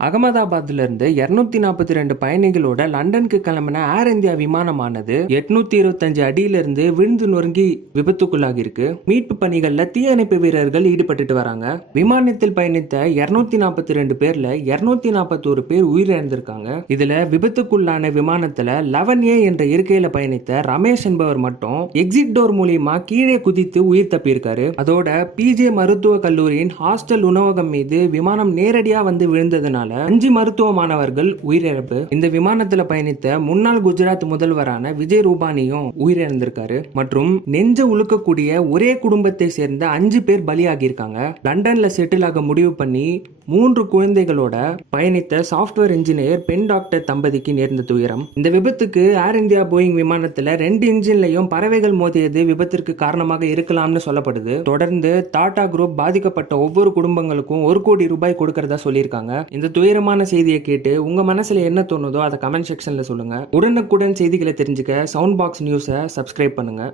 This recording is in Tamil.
அகமதாபாத்லேருந்து இருநூத்தி நாற்பத்தி ரெண்டு பயணிகளோட லண்டனுக்கு கிளம்பின ஏர் இந்தியா விமானமானது எட்நூத்தி இருபத்தஞ்சு அடியிலிருந்து விழுந்து நொறுங்கி விபத்துக்குள்ளாகி இருக்கு மீட்பு பணிகள்ல தீயணைப்பு வீரர்கள் ஈடுபட்டுட்டு வராங்க. விமானத்தில் பயணித்த இருநூத்தி நாற்பத்தி ரெண்டு பேர்ல இருநூத்தி நாற்பத்தோரு பேர் உயிரிழந்திருக்காங்க. இதுல விபத்துக்குள்ளான விமானத்துல லெவன் ஏ என்ற இருக்கையில பயணித்த ரமேஷ் என்பவர் மட்டும் எக்ஸிட் டோர் மூலியமா கீழே குதித்து உயிர் தப்பியிருக்காரு. அதோட பிஜே மருத்துவக் கல்லூரியின் ஹாஸ்டல் உணவகம் மீது விமானம் நேரடியா வந்து விழுந்ததுனால அஞ்சு மருத்துவ மாணவர்கள் உயிரிழப்பு. இந்த விமானத்துல பயணித்த முன்னாள் குஜராத் முதல்வரான விஜய் ரூபானியும் உயிரிழந்திருக்காரு. மற்றும் நெஞ்ச உழுக்கக்கூடிய ஒரே குடும்பத்தை சேர்ந்த அஞ்சு பேர் பலியாகியிருக்காங்க. லண்டன்ல செட்டில் ஆக முடிவு பண்ணி மூன்று குழந்தைகளோட பயணித்த சாஃப்ட்வேர் இன்ஜினியர் பெண் டாக்டர் தம்பதிக்கு நேர்ந்த துயரம். இந்த விபத்துக்கு ஏர் இந்தியா போயிங் விமானத்துல ரெண்டு இன்ஜின்லயும் பறவைகள் மோதியது விபத்திற்கு காரணமாக இருக்கலாம்னு சொல்லப்படுது. தொடர்ந்து டாடா குரூப் பாதிக்கப்பட்ட ஒவ்வொரு குடும்பங்களுக்கும் ஒரு கோடி ரூபாய் கொடுக்கறதா சொல்லியிருக்காங்க. இந்த துயரமான செய்தியை கேட்டு உங்க மனசுல என்ன தோணுதோ அதை கமெண்ட் செக்ஷன்ல சொல்லுங்க. உடனுக்குடன் செய்திகளை தெரிஞ்சுக்க சவுண்ட் பாக்ஸ் நியூஸை சப்ஸ்கிரைப் பண்ணுங்க.